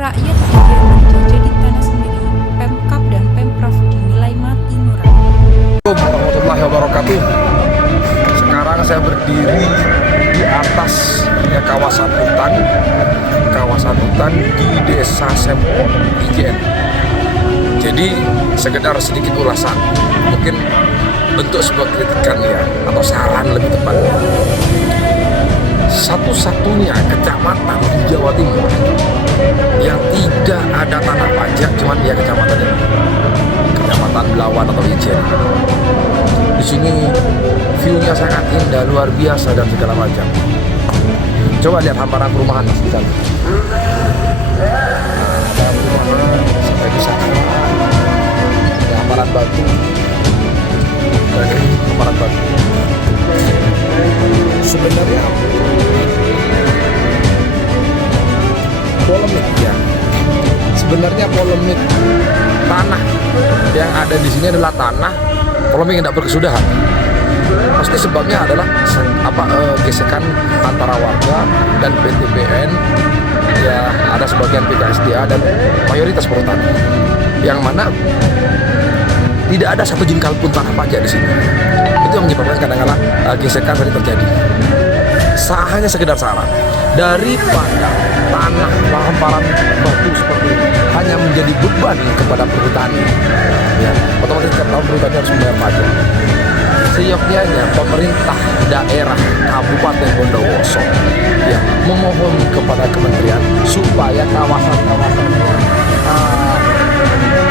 Rakyat yang menjajah di tanah sendiri, Pemkab dan Pemprov dinilai mati nurani. Assalamualaikum warahmatullahi wabarakatuh. Sekarang saya berdiri di atas kawasan hutan di Desa Sempon, Ijen. Jadi sekedar sedikit ulasan, mungkin bentuk sebuah kritikan ya, atau saran lebih tepatnya. Satu-satunya kecamatan di Jawa Timur yang tidak ada tanah pajak, cuman dia kecamatan ini, Kecamatan Belawan atau Ijen. Di sini view-nya sangat indah, luar biasa dan segala macam. Coba lihat hamparan perumahan di sana. Ada perumahan sampai di sana. Ada hamparan batu. Dan ini hamparan batu. Sebenarnya polemik ya. Sebenarnya polemik tanah yang ada di sini adalah tanah polemik yang tidak berkesudahan. Pasti sebabnya adalah gesekan antara warga dan PTBN. Ya, ada sebagian PKSDA dan mayoritas perhutani, yang mana tidak ada satu jengkal pun tanah pajak di sini. Itu yang menyebabkan kadang-kadang gesekan tadi terjadi. Hanya sekedar saran, daripada tanah hamparan batu seperti ini hanya menjadi beban kepada perhutani, ya, otomatis setiap tahun perhutani harus membayar pajak. Seyogyanya pemerintah daerah Kabupaten Bondowoso ya memohon kepada kementerian supaya kawasan-kawasan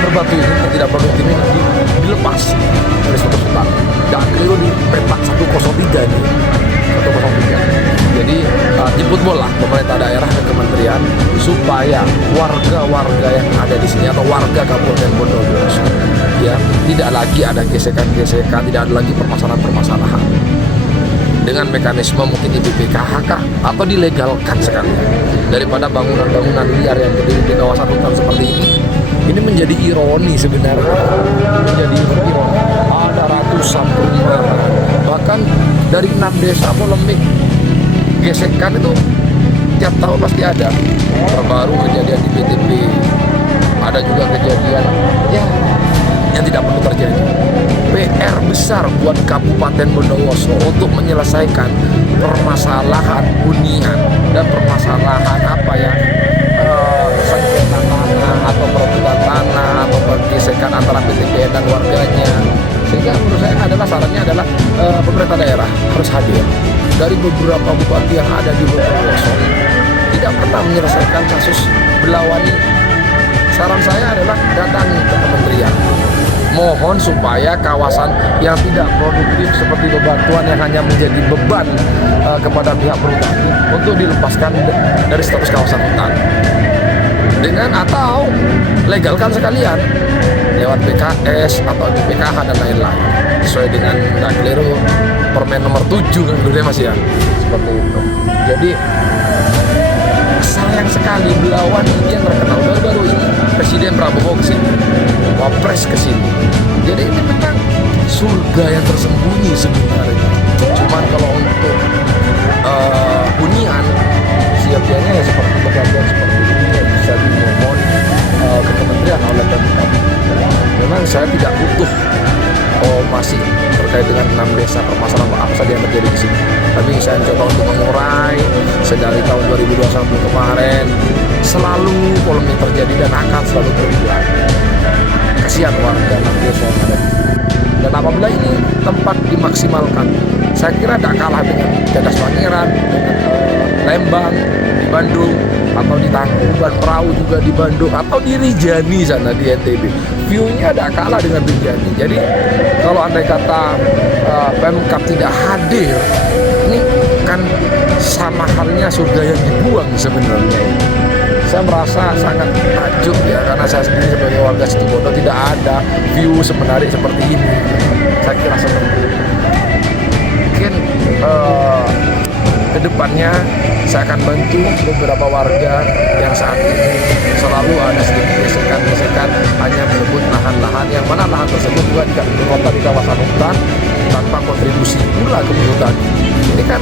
berbatu ini yang tidak produktif ini dilepas dari status hutan. Dan keliru di petak 103 ini, 103. Jadi jemput bola pemerintah daerah dan kementerian supaya warga-warga yang ada di sini atau warga Kabupaten Bondowoso ya tidak lagi ada gesekan-gesekan, tidak ada lagi permasalahan-permasalahan dengan mekanisme mungkin IPPKH atau dilegalkan sekalian daripada bangunan-bangunan liar yang berdiri di kawasan hutan seperti ini. Ini menjadi ironi sebenarnya, menjadi ironi. Ada ratusan perumahan, bahkan dari 6 desa polemik gesekan itu tiap tahun pasti ada. Terbaru kejadian di BTP, ada juga kejadian ya yang tidak perlu terjadi. PR besar buat Kabupaten Bondowoso untuk menyelesaikan permasalahan hunian dan permasalahan sengketa tanah atau perebutan tanah atau pergesekan antara PTBN dan warganya. Sehingga menurut saya sarannya adalah pemerintah daerah harus hadir. Dari beberapa bupati yang ada di Bondowoso tidak pernah menyelesaikan kasus Belawan ini. Saran saya adalah datangi ke kementerian, mohon supaya kawasan yang tidak produktif seperti bebatuan yang hanya menjadi beban kepada pihak perhutani untuk dilepaskan dari status kawasan hutan atau legalkan sekalian lewat PKS atau PKH dan lain-lain sesuai dengan keliru Permen nomor 7 kan dulu Mas ya, seperti itu. Jadi sayang sekali Belawan ini yang terkenal baru-baru ini Presiden Prabowo kesini, Wapres kesini. Jadi ini memang surga yang tersembunyi sebenarnya. Cuman kalau untuk hunian siapnya ya seperti kejadian seperti ini yang bisa dimohon ke kementerian oleh Pemkab. Memang saya tidak butuh masih terkait dengan 6 desa permasalahan apa saja yang terjadi di sini. Tapi saya mencoba untuk mengurai sedari tahun 2021 kemarin selalu polemik terjadi dan akan selalu berulang. Kasihan warga 6 desa yang ada. Dan apabila ini tempat dimaksimalkan, saya kira tidak kalah dengan Cadas Pangeran, dengan Lembang di Bandung, atau di Tangkuban Perahu juga di Bandung, atau di Rinjani sana di NTB. View-nya tidak kalah dengan Rinjani. Jadi kalau andai kata Pemkab tidak hadir, ini kan sama halnya surga yang dibuang sebenarnya. Saya merasa sangat takjub ya, karena saya sendiri sebagai warga Situbondo tidak ada view semenarik seperti ini. Saya kira seperti itu. Mungkin kedepannya saya akan bantu beberapa warga yang saat ini selalu ada sedikit gesekan hanya menyebut lahan-lahan yang mana lahan tersebut juga terletak di kawasan hutan tanpa kontribusi pula ke hutan. Ini kan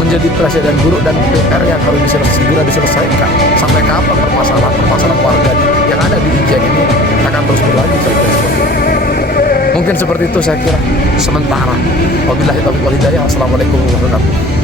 menjadi presiden buruk dan PR yang harus segera diselesaikan. Sampai kapan permasalahan seperti itu saya kira sementara. Wabillahi taufiq wal hidayah. Wassalamualaikum warahmatullahi wabarakatuh.